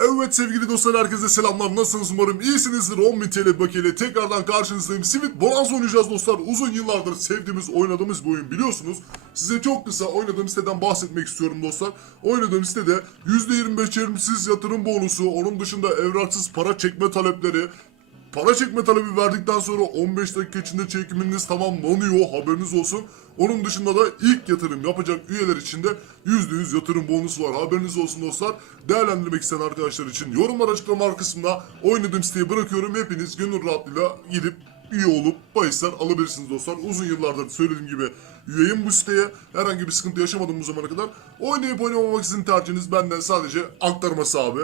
Evet sevgili dostlar herkese selamlar. Nasılsınız umarım iyisinizdir. 10.000 TL bakiyeyle tekrardan karşınızdayım. Sivit Bonanza oynayacağız dostlar. Uzun yıllardır sevdiğimiz, oynadığımız bir oyun biliyorsunuz. Size çok kısa oynadığım siteden bahsetmek istiyorum dostlar. Oynadığım sitede %25 çevrimsiz yatırım bonusu, onun dışında evraksız para çekme talepleri, Para çekme talebi verdikten sonra 15 dakika içinde çekiminiz tamamlanıyor haberiniz olsun. Onun dışında da ilk yatırım yapacak üyeler için de %100 yatırım bonusu var haberiniz olsun dostlar. Değerlendirmek isteyen arkadaşlar için yorumlar açıklama kısmında oynadığım siteyi bırakıyorum. Hepiniz gönül rahatlığıyla gidip üye olup bahisler alabilirsiniz dostlar. Uzun yıllardır söylediğim gibi üyeyim bu siteye. Herhangi bir sıkıntı yaşamadım bu zamana kadar. Oynayıp oynamamak sizin tercihiniz benden sadece aktarması abi.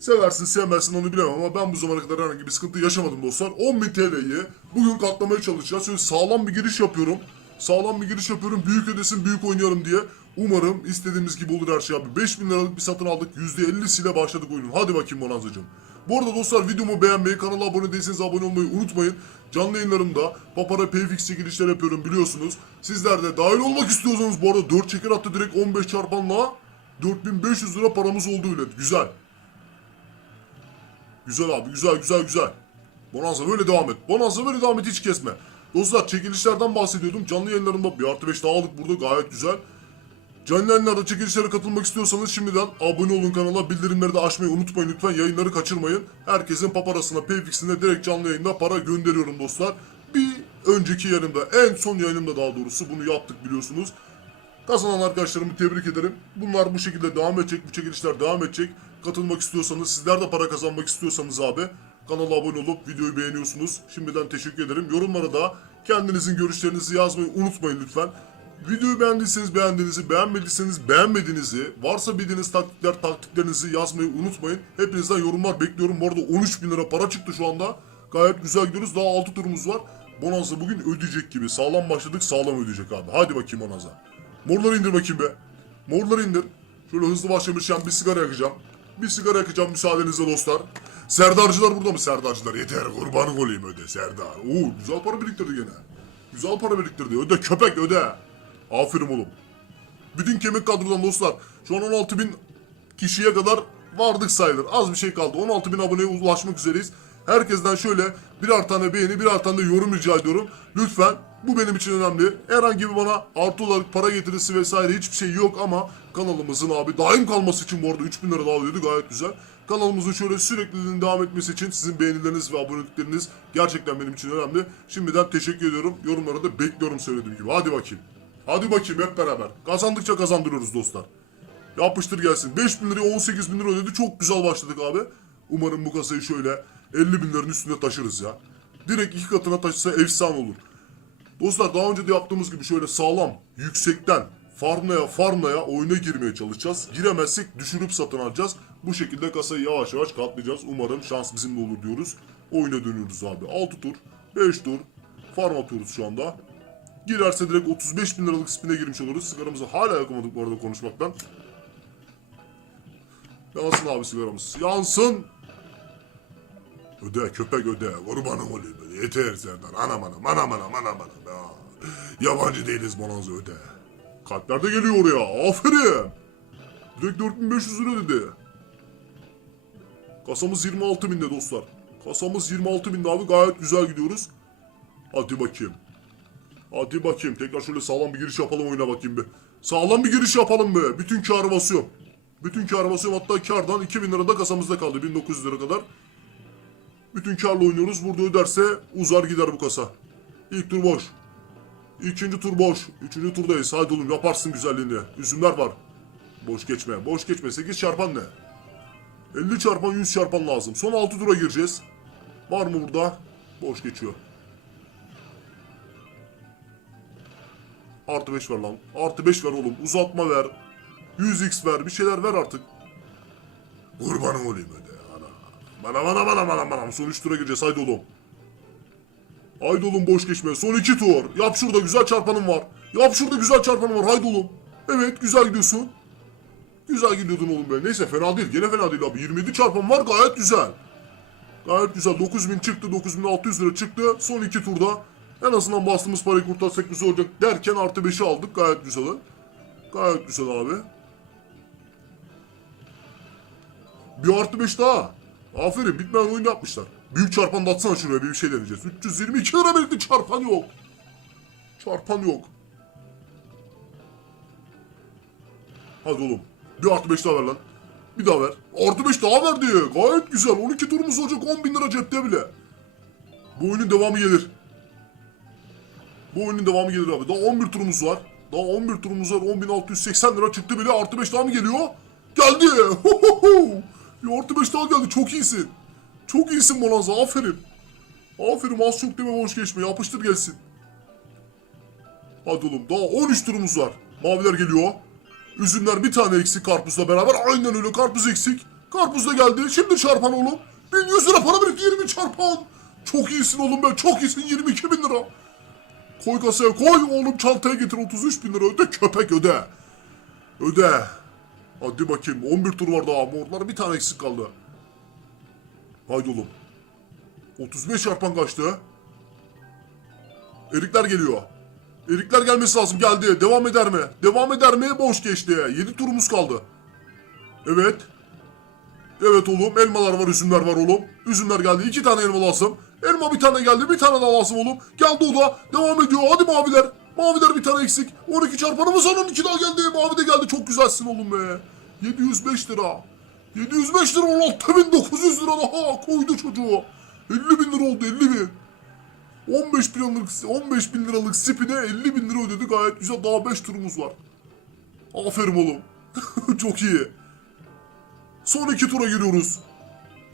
Seversin sevmezsin onu bilemem ama ben bu zamana kadar herhangi bir sıkıntı yaşamadım dostlar. 10.000 TL'yi bugün katlamaya çalışacağız. Şöyle sağlam bir giriş yapıyorum. Sağlam bir giriş yapıyorum. Büyük ödesin büyük oynayalım diye. Umarım istediğimiz gibi olur her şey abi. 5000 liralık bir satın aldık. %50'siyle başladık oyunun. Hadi bakayım Bonanzacığım. Bu arada dostlar videomu beğenmeyi, kanala abone değilseniz abone olmayı unutmayın. Canlı yayınlarımda Papara Payfix çekilişler yapıyorum biliyorsunuz. Sizler de dahil olmak istiyorsanız bu arada 4 çeker attı direkt 15 çarpanla 4500 lira paramız oldu öyle. Güzel. Güzel abi güzel güzel güzel. Bonanza böyle devam et. Bonanza böyle devam et hiç kesme. Dostlar çekilişlerden bahsediyordum. Canlı yayınlarımda bir artı 5 daha aldık burada gayet güzel. Canlı yayınlarda çekilişlere katılmak istiyorsanız şimdiden abone olun kanala. Bildirimleri de açmayı unutmayın lütfen. Yayınları kaçırmayın. Herkesin paparasına, payfix'ine direkt canlı yayında para gönderiyorum dostlar. Bir önceki yayınımda, en son yayınımda daha doğrusu bunu yaptık biliyorsunuz. Kazanan arkadaşlarımı tebrik ederim. Bunlar bu şekilde devam edecek, bu çekilişler devam edecek. Katılmak istiyorsanız, sizler de para kazanmak istiyorsanız abi kanala abone olup videoyu beğeniyorsunuz. Şimdiden teşekkür ederim. Yorumlara da kendinizin görüşlerinizi yazmayı unutmayın lütfen. Videoyu beğendiyseniz beğendiğinizi, beğenmediyseniz beğenmediğinizi, varsa bildiğiniz taktikler, taktiklerinizi yazmayı unutmayın. Hepinizden yorumlar bekliyorum. Bu arada 13 bin lira para çıktı şu anda. Gayet güzel gidiyoruz. Daha 6 turumuz var. Bonanza bugün ödeyecek gibi. Sağlam başladık, sağlam ödeyecek abi. Hadi bakayım Bonanza. Morları indir bakayım be. Morları indir. Şöyle hızlı başlamışken bir sigara yakacağım. Bir sigara yakacağım müsaadenizle dostlar. Serdarcılar burada mı Serdarcılar? Yeter kurbanın olayım öde Serdar. Oo güzel para biriktirdi gene. Güzel para biriktirdi. Öde köpek öde. Aferin oğlum. Bütün kemik kadrodan dostlar. Şu an 16 bin kişiye kadar vardık sayılır. Az bir şey kaldı. 16 bin aboneye ulaşmak üzereyiz. Herkesten şöyle birer tane beğeni, birer tane de yorum rica ediyorum. Lütfen bu benim için önemli. Herhangi bir bana artı olarak para getirisi vesaire hiçbir şey yok ama kanalımızın abi daim kalması için bu arada 3000 lira daha ödedi gayet güzel. Kanalımızın şöyle sürekliliğinin devam etmesi için sizin beğenileriniz ve abonelikleriniz gerçekten benim için önemli. Şimdiden teşekkür ediyorum. Yorumlara da bekliyorum söylediğim gibi. Hadi bakayım. Hadi bakayım hep beraber. Kazandıkça kazandırıyoruz dostlar. Yapıştır gelsin. 5 bin liraya 18 bin lira ödedi. Çok güzel başladık abi. Umarım bu kasayı şöyle 50 binlerin üstünde taşırız ya. Direkt iki katına taşısa efsane olur. Dostlar daha önce de yaptığımız gibi şöyle sağlam, yüksekten farmlaya farmlaya oyuna girmeye çalışacağız. Giremezsek düşürüp satın alacağız. Bu şekilde kasayı yavaş yavaş katlayacağız. Umarım şans bizimle olur diyoruz. Oyuna dönüyoruz abi. 6 tur, 5 tur farm atıyoruz şu anda. Girerse direkt 35 bin liralık spine girmiş oluruz. Sigaramızı hala yakamadık bu arada konuşmaktan. Yansın abi sigaramız. Yansın. Öde köpek öde. Kurbanım olayım. Yeter Serdar. Anam anam anam anam anam anam. Ya. Yabancı değiliz Bonanza öde. Kalpler de geliyor oraya. Aferin. Direkt 4500 lira dedi. Kasamız 26 binde dostlar. Kasamız 26 binde abi gayet güzel gidiyoruz. Hadi bakayım. Hadi bakayım. Tekrar şöyle sağlam bir giriş yapalım oyuna bakayım bir. Sağlam bir giriş yapalım be. Bütün karı basıyorum. Bütün karı basıyorum. Hatta kardan 2000 lira da kasamızda kaldı. 1900 lira kadar. Bütün karla oynuyoruz. Burada öderse uzar gider bu kasa. İlk tur boş. İkinci tur boş. Üçüncü turdayız. Hadi oğlum yaparsın güzelliğini. Üzümler var. Boş geçme. Boş geçme. 8 çarpan ne? 50 çarpan 100 çarpan lazım. Son 6 tura gireceğiz. Var mı burada? Boş geçiyor. Artı 5 ver lan. Artı 5 ver oğlum. Uzatma ver. 100x ver. Bir şeyler ver artık. Kurbanım olayım öde. Ana. Bana bana bana bana bana. Son 3 tura gireceğiz. Haydi oğlum. Haydi oğlum boş geçme. Son 2 tur. Yap şurada güzel çarpanım var. Yap şurada güzel çarpanım var. Haydi oğlum. Evet güzel gidiyorsun. Güzel gidiyordun oğlum be. Neyse fena değil. Gene fena değil abi. 27 çarpan var gayet güzel. Gayet güzel. 9000 çıktı. 9600 lira çıktı. Son iki turda en azından bastığımız parayı kurtarsak güzel olacak derken artı 5'i aldık. Gayet güzel. Gayet güzel abi. Bir artı 5 daha. Aferin bitmeyen oyun yapmışlar. Büyük çarpan da atsana şuraya bir şey deneyeceğiz. 322 lira birlikte çarpan yok. Çarpan yok. Hadi oğlum. Bir artı 5 daha ver lan. Bir daha ver. Artı 5 daha verdi. Gayet güzel. 12 turumuz olacak 10 bin lira cepte bile. Bu oyunun devamı gelir. Bu oyunun devamı gelir abi. Daha 11 turumuz var. Daha 11 turumuz var. 10.680 lira çıktı bile. Artı 5 daha mı geliyor? Geldi. Bir artı 5 daha geldi. Çok iyisin. Çok iyisin Bonanza. Aferin. Aferin az çok deme boş geçme. Yapıştır gelsin. Hadi oğlum. Daha 13 turumuz var. Maviler geliyor. Üzümler bir tane eksik karpuzla beraber. Aynen öyle karpuz eksik. Karpuz da geldi. Şimdi çarpan oğlum. 1100 lira para birikti 20 çarpan. Çok iyisin oğlum be. Çok iyisin 22 bin lira. Koy kasaya koy oğlum çantaya getir 33 bin lira öde köpek öde. Öde. Hadi bakayım 11 tur var daha morlar bir tane eksik kaldı. Haydi oğlum. 35 çarpan kaçtı. Erikler geliyor. Erikler gelmesi lazım geldi. Devam eder mi? Devam eder mi? Boş geçti. 7 turumuz kaldı. Evet. Evet oğlum elmalar var üzümler var oğlum. Üzümler geldi. iki tane elma lazım. Elma bir tane geldi bir tane daha lazım oğlum. Geldi o da devam ediyor. Hadi maviler. Maviler bir tane eksik. 12 çarpanımız var 12 daha geldi. Mavi de geldi çok güzelsin oğlum be. 705 lira. 705 lira 16900 lira daha koydu çocuğu. 50 bin lira oldu 50 bin. 15 bin liralık, 15 bin liralık spine 50 bin lira ödedi gayet güzel daha 5 turumuz var. Aferin oğlum. çok iyi. Son iki tura giriyoruz.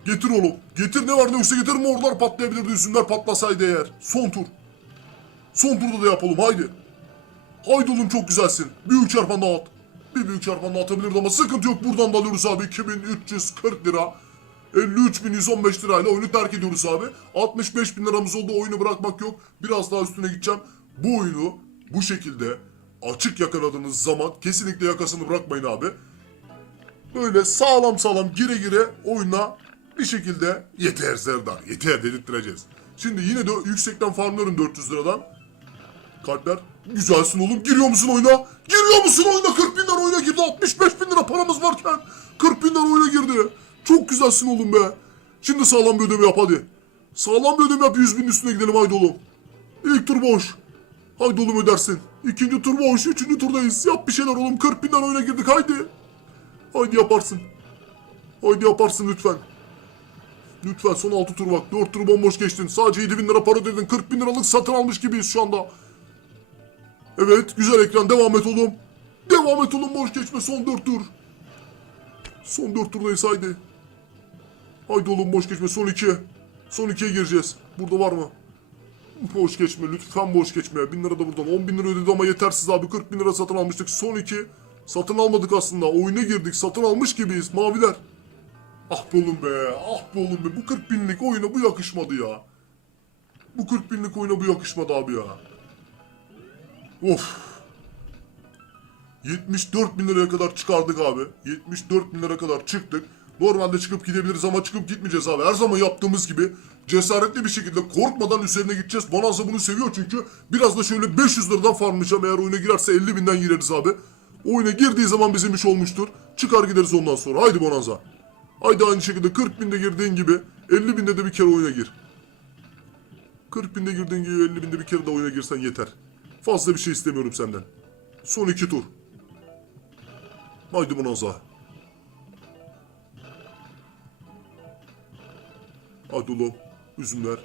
Getir oğlum. Getir ne var ne yoksa getir morlar patlayabilirdi üzümler patlasaydı eğer. Son tur. Son turda da yapalım haydi. Haydi oğlum çok güzelsin. Büyük çarpan daha at. Bir büyük çarpan daha atabilirdi ama sıkıntı yok. Buradan da alıyoruz abi. 2340 lira. 53.115 lirayla oyunu terk ediyoruz abi. 65 bin liramız oldu. Oyunu bırakmak yok. Biraz daha üstüne gideceğim. Bu oyunu bu şekilde açık yakaladığınız zaman kesinlikle yakasını bırakmayın abi böyle sağlam sağlam gire gire oyuna bir şekilde yeter Serdar yeter dedirttireceğiz. Şimdi yine de yüksekten farmlıyorum 400 liradan. Kalpler güzelsin oğlum giriyor musun oyuna? Giriyor musun oyuna 40 bin lira oyuna girdi 65 bin lira paramız varken 40 bin lira oyuna girdi. Çok güzelsin oğlum be. Şimdi sağlam bir ödeme yap hadi. Sağlam bir ödeme yap 100 bin üstüne gidelim haydi oğlum. İlk tur boş. Haydi oğlum ödersin. İkinci tur boş. Üçüncü turdayız. Yap bir şeyler oğlum. 40 bin lira oyuna girdik haydi. Haydi yaparsın. Haydi yaparsın lütfen. Lütfen son 6 tur bak. 4 turu bomboş geçtin. Sadece 7 bin lira para ödedin. 40 bin liralık satın almış gibiyiz şu anda. Evet güzel ekran devam et oğlum. Devam et oğlum boş geçme son 4 tur. Son 4 turdayız haydi. Haydi oğlum boş geçme son 2. Son 2'ye gireceğiz. Burada var mı? Boş geçme lütfen boş geçme. 1000 lira da buradan. 10 bin lira ödedi ama yetersiz abi. 40 bin lira satın almıştık. Son 2. Satın almadık aslında. Oyuna girdik. Satın almış gibiyiz. Maviler. Ah be oğlum be. Ah be oğlum be. Bu 40 binlik oyuna bu yakışmadı ya. Bu 40 binlik oyuna bu yakışmadı abi ya. Of. 74 bin liraya kadar çıkardık abi. 74 bin liraya kadar çıktık. Normalde çıkıp gidebiliriz ama çıkıp gitmeyeceğiz abi. Her zaman yaptığımız gibi cesaretli bir şekilde korkmadan üzerine gideceğiz. Bonanza bunu seviyor çünkü. Biraz da şöyle 500 liradan farmlayacağım. Eğer oyuna girerse 50 binden gireriz abi. Oyuna girdiği zaman bizim iş olmuştur. Çıkar gideriz ondan sonra. Haydi Bonanza. Haydi aynı şekilde 40 binde girdiğin gibi 50 binde de bir kere oyuna gir. 40 binde girdiğin gibi 50 binde bir kere de oyuna girsen yeter. Fazla bir şey istemiyorum senden. Son iki tur. Haydi Bonanza. Hadi oğlum. Üzümler.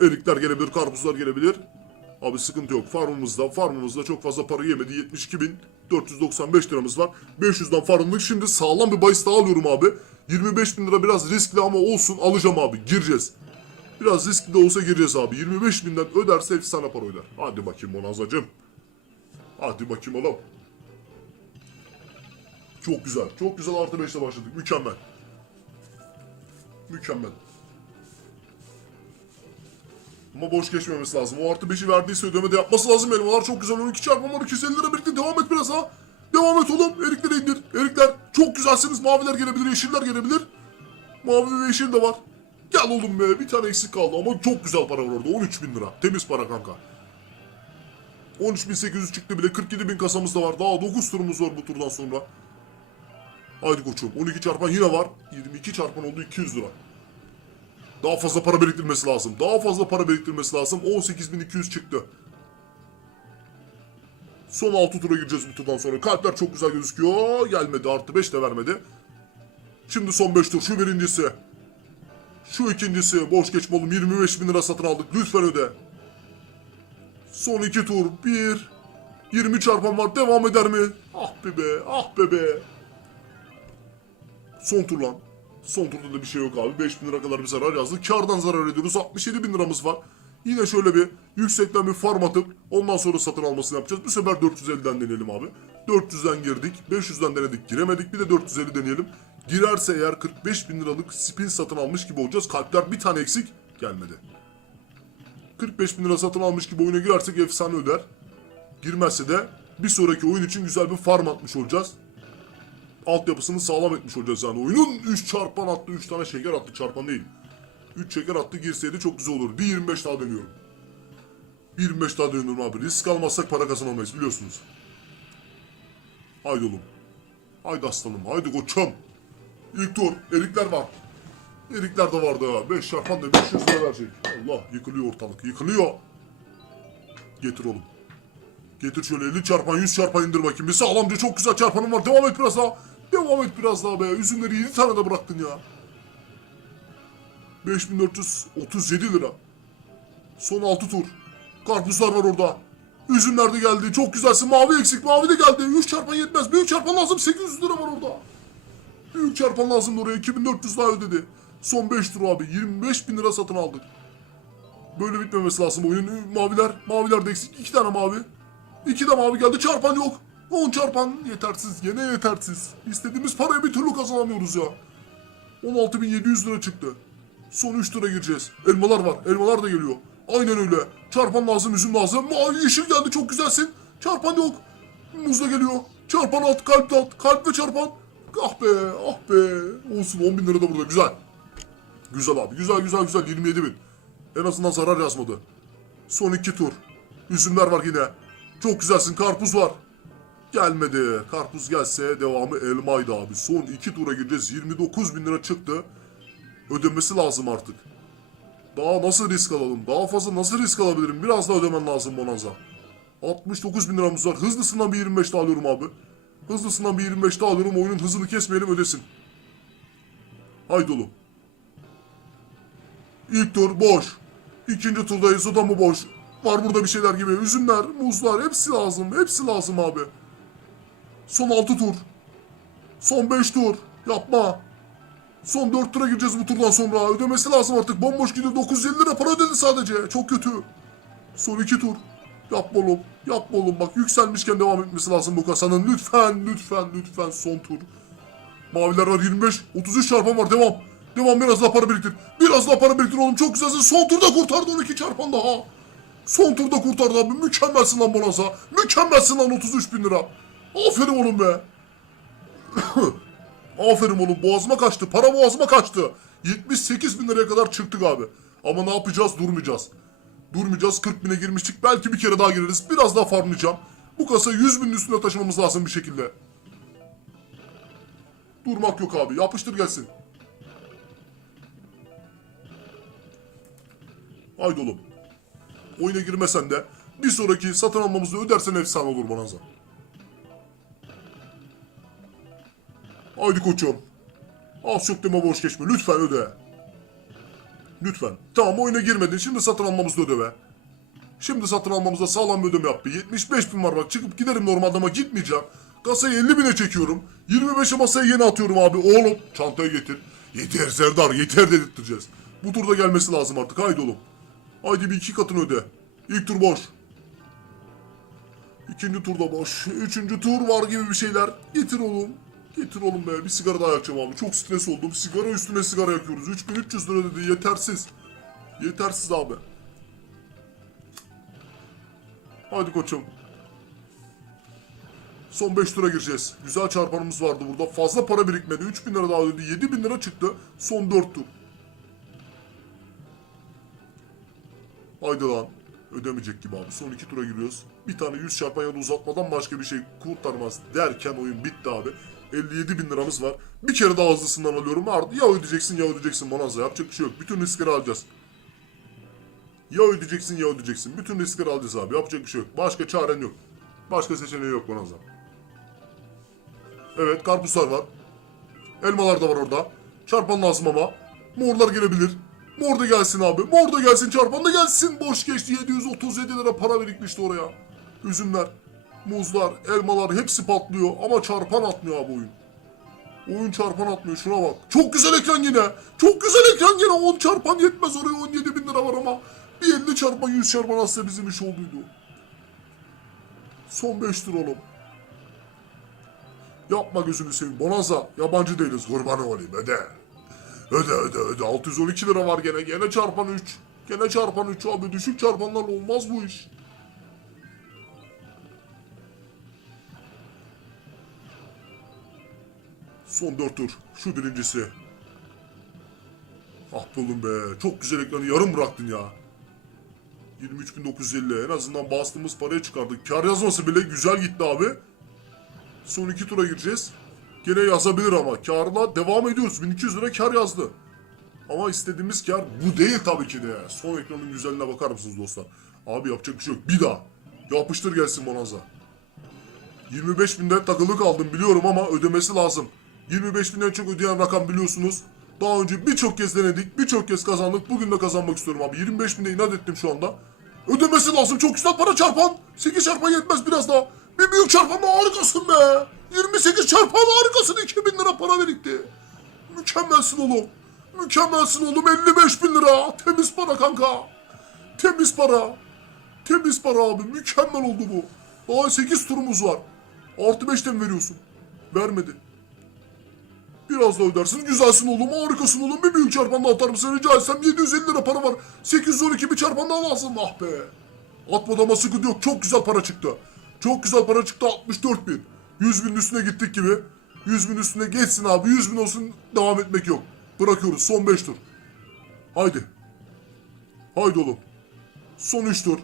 Erikler gelebilir, karpuzlar gelebilir. Abi sıkıntı yok. Farmımızda, farmımızda çok fazla para yemedi. 72.495 liramız var. 500'den farmlık. Şimdi sağlam bir bahis daha alıyorum abi. 25 bin lira biraz riskli ama olsun alacağım abi. Gireceğiz. Biraz riskli de olsa gireceğiz abi. 25 binden öderse efsane para öder. Hadi bakayım Bonazacım. Hadi bakayım oğlum. Çok güzel. Çok güzel artı 5'le başladık. Mükemmel. Mükemmel. Ama boş geçmemesi lazım. O artı 5'i verdiyse ödeme de yapması lazım. Elmalar çok güzel. 12 çarpma var. 250 lira birlikte. Devam et biraz ha. Devam et oğlum. Erikleri indir. Erikler çok güzelsiniz. Maviler gelebilir. Yeşiller gelebilir. Mavi ve yeşil de var. Gel oğlum be. Bir tane eksik kaldı ama çok güzel para var orada. 13 bin lira. Temiz para kanka. 13.800 çıktı bile. 47 bin kasamız da var. Daha 9 turumuz var bu turdan sonra. Haydi koçum 12 çarpan yine var. 22 çarpan oldu 200 lira. Daha fazla para biriktirmesi lazım. Daha fazla para biriktirmesi lazım. 18.200 çıktı. Son 6 tura gireceğiz bu turdan sonra. Kalpler çok güzel gözüküyor. Gelmedi artı 5 de vermedi. Şimdi son 5 tur. Şu birincisi. Şu ikincisi. Boş geçme oğlum. 25 bin lira satın aldık. Lütfen öde. Son 2 tur. 1. 20 çarpan var. Devam eder mi? Ah be be. Ah be be. Son tur lan. Son turda da bir şey yok abi. 5000 lira kadar bir zarar yazdık. Kardan zarar ediyoruz. 67 bin liramız var. Yine şöyle bir yüksekten bir farm atıp ondan sonra satın almasını yapacağız. Bu sefer 450'den deneyelim abi. 400'den girdik. 500'den denedik. Giremedik. Bir de 450 deneyelim. Girerse eğer 45 bin liralık spin satın almış gibi olacağız. Kalpler bir tane eksik gelmedi. 45 bin lira satın almış gibi oyuna girersek efsane öder. Girmezse de bir sonraki oyun için güzel bir farm atmış olacağız altyapısını sağlam etmiş olacağız yani. Oyunun 3 çarpan attı, 3 tane şeker attı, çarpan değil. 3 şeker attı girseydi çok güzel olur. Bir 25 daha dönüyorum. Bir 25 daha dönüyorum abi. Risk almazsak para kazanamayız biliyorsunuz. Haydi oğlum. Haydi aslanım, haydi koçum. İlk tur, erikler var. Erikler de vardı ha. 5 çarpan da 500 lira verecek. Allah yıkılıyor ortalık, yıkılıyor. Getir oğlum. Getir şöyle 50 çarpan 100 çarpan indir bakayım. Bir sağlamca çok güzel çarpanım var. Devam et biraz daha. Devam et biraz daha be. Üzümleri 7 tane de bıraktın ya. 5437 lira. Son 6 tur. Karpuzlar var orada. Üzümler de geldi. Çok güzelsin. Mavi eksik. Mavi de geldi. 100 çarpan yetmez. Büyük çarpan lazım. 800 lira var orada. Büyük çarpan lazım oraya. 2400 daha ödedi. Son 5 tur abi. 25 bin lira satın aldık. Böyle bitmemesi lazım oyunun. Maviler, maviler de eksik. İki tane mavi. İki de mavi geldi. Çarpan yok. 10 çarpan yetersiz. Gene yetersiz. İstediğimiz parayı bir türlü kazanamıyoruz ya. 16.700 lira çıktı. Son 3 tura gireceğiz. Elmalar var. Elmalar da geliyor. Aynen öyle. Çarpan lazım, üzüm lazım. Mavi yeşil geldi. Çok güzelsin. Çarpan yok. Muz da geliyor. Çarpan at, kalp de at. Kalp ve çarpan. Ah be, ah be. Olsun 10 bin lira da burada. Güzel. Güzel abi. Güzel, güzel, güzel. 27 bin. En azından zarar yazmadı. Son iki tur. Üzümler var yine. Çok güzelsin. Karpuz var. Gelmedi. Karpuz gelse devamı elmaydı abi. Son iki tura gireceğiz. 29 bin lira çıktı. Ödemesi lazım artık. Daha nasıl risk alalım? Daha fazla nasıl risk alabilirim? Biraz daha ödemen lazım Bonanza. 69 bin liramız var. Hızlısından bir 25 daha alıyorum abi. Hızlısından bir 25 daha alıyorum. Oyunun hızını kesmeyelim ödesin. Haydi oğlum. İlk tur boş. İkinci turdayız o da mı boş? Var burada bir şeyler gibi. Üzümler, muzlar hepsi lazım. Hepsi lazım abi. Son 6 tur. Son 5 tur. Yapma. Son 4 tura gireceğiz bu turdan sonra. Ödemesi lazım artık. Bomboş gidiyor. 950 lira para ödedi sadece. Çok kötü. Son 2 tur. Yapma oğlum. Yapma oğlum. Bak yükselmişken devam etmesi lazım bu kasanın. Lütfen, lütfen, lütfen son tur. Maviler var 25. 33 çarpan var. Devam. Devam biraz daha para biriktir. Biraz daha para biriktir oğlum. Çok güzelsin. Son turda kurtardı 12 çarpan daha. Son turda kurtardı abi. Mükemmelsin lan Bonanza. Mükemmelsin lan 33 bin lira. Aferin oğlum be. Aferin oğlum. Boğazıma kaçtı. Para boğazıma kaçtı. 78 bin liraya kadar çıktık abi. Ama ne yapacağız? Durmayacağız. Durmayacağız. 40 bine girmiştik. Belki bir kere daha gireriz. Biraz daha farmlayacağım. Bu kasayı 100 binin üstüne taşımamız lazım bir şekilde. Durmak yok abi. Yapıştır gelsin. Haydi oğlum. Oyuna girmesen de bir sonraki satın almamızı ödersen efsane olur Bonanza. Haydi koçum. Az çok deme borç geçme. Lütfen öde. Lütfen. Tamam oyuna girmedin. Şimdi satın almamızda öde be. Şimdi satın almamızda sağlam bir ödeme yap be. 75 bin var bak. Çıkıp giderim normalde ama gitmeyeceğim. Kasayı 50 bine çekiyorum. 25'i masaya yeni atıyorum abi. Oğlum çantayı getir. Yeter Serdar yeter dedirteceğiz. Bu turda gelmesi lazım artık. Haydi oğlum. Haydi bir iki katını öde. İlk tur boş. İkinci turda boş. Üçüncü tur var gibi bir şeyler. Getir oğlum. Getir oğlum be. Bir sigara daha yakacağım abi. Çok stres oldum. Sigara üstüne sigara yakıyoruz. 3300 lira dedi. Yetersiz. Yetersiz abi. Hadi koçum. Son 5 tura gireceğiz. Güzel çarpanımız vardı burada. Fazla para birikmedi. 3000 lira daha ödedi. 7000 lira çıktı. Son 4 tur. Haydi lan. Ödemeyecek gibi abi. Son iki tura giriyoruz. Bir tane 100 çarpan ya da uzatmadan başka bir şey kurtarmaz derken oyun bitti abi. 57 bin liramız var. Bir kere daha hızlısından alıyorum. Artık ya ödeyeceksin ya ödeyeceksin Bonanza. Yapacak bir şey yok. Bütün riskleri alacağız. Ya ödeyeceksin ya ödeyeceksin. Bütün riskleri alacağız abi. Yapacak bir şey yok. Başka çaren yok. Başka seçeneği yok Bonanza. Evet karpuzlar var. Elmalar da var orada. Çarpan lazım ama. Morlar gelebilir. Mor da gelsin abi. Mor da gelsin çarpan da gelsin. Boş geçti 737 lira para birikmişti oraya. Üzümler, muzlar, elmalar hepsi patlıyor ama çarpan atmıyor abi oyun. Oyun çarpan atmıyor şuna bak. Çok güzel ekran yine. Çok güzel ekran yine. 10 çarpan yetmez oraya 17 bin lira var ama. Bir 50 çarpan 100 çarpan atsa bizim iş olduydu. Son 5 tur oğlum. Yapma gözünü seveyim. Bonanza yabancı değiliz. Kurban olayım öde. Öde öde öde. 612 lira var gene. Gene çarpan 3. Gene çarpan 3 abi. Düşük çarpanlarla olmaz bu iş. Son 4 tur. Şu birincisi. Ah oğlum be. Çok güzel ekranı yarım bıraktın ya. 23.950 en azından bastığımız paraya çıkardık. Kar yazması bile güzel gitti abi. Son iki tura gireceğiz. Gene yazabilir ama. Karla devam ediyoruz. 1200 lira kar yazdı. Ama istediğimiz kar bu değil tabii ki de. Son ekranın güzelliğine bakar mısınız dostlar? Abi yapacak bir şey yok. Bir daha. Yapıştır gelsin Bonanza. 25 binde takılı kaldım biliyorum ama ödemesi lazım. 25 binden çok ödeyen rakam biliyorsunuz. Daha önce birçok kez denedik, birçok kez kazandık. Bugün de kazanmak istiyorum abi. 25 binde inat ettim şu anda. Ödemesi lazım. Çok güzel para çarpan. 8 çarpan yetmez biraz daha. Bir büyük çarpanla harikasın be. 28 çarpan harikasın. 2000 lira para birikti. Mükemmelsin oğlum. Mükemmelsin oğlum. 55 bin lira. Temiz para kanka. Temiz para. Temiz para abi. Mükemmel oldu bu. Daha 8 turumuz var. Artı 5'ten veriyorsun. Vermedi. Biraz daha ödersin. Güzelsin oğlum. Harikasın oğlum. Bir büyük çarpan daha atar mısın? Rica etsem 750 lira para var. 812 bir çarpan daha lazım. Ah be. Atmadı ama sıkıntı yok. Çok güzel para çıktı. Çok güzel para çıktı. 64 bin. 100 bin üstüne gittik gibi. 100 bin üstüne geçsin abi. 100 bin olsun. Devam etmek yok. Bırakıyoruz. Son 5 tur. Haydi. Haydi oğlum. Son 3 tur.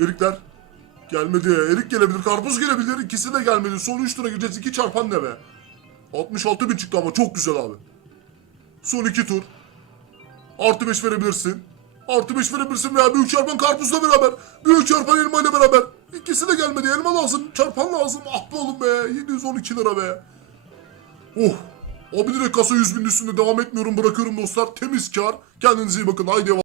Erikler. Gelmedi. Erik gelebilir. Karpuz gelebilir. İkisi de gelmedi. Son 3 tura gireceğiz. 2 çarpan ne be? 66 bin çıktı ama çok güzel abi. Son 2 tur. Artı 5 verebilirsin. Artı 5 verebilirsin veya büyük çarpan karpuzla beraber. Büyük çarpan elma ile beraber. İkisi de gelmedi. Elma lazım. Çarpan lazım. Ah be oğlum be. 712 lira be. Oh. Abi direkt kasa 100 bin üstünde devam etmiyorum. Bırakıyorum dostlar. Temiz kar. Kendinize iyi bakın. Haydi.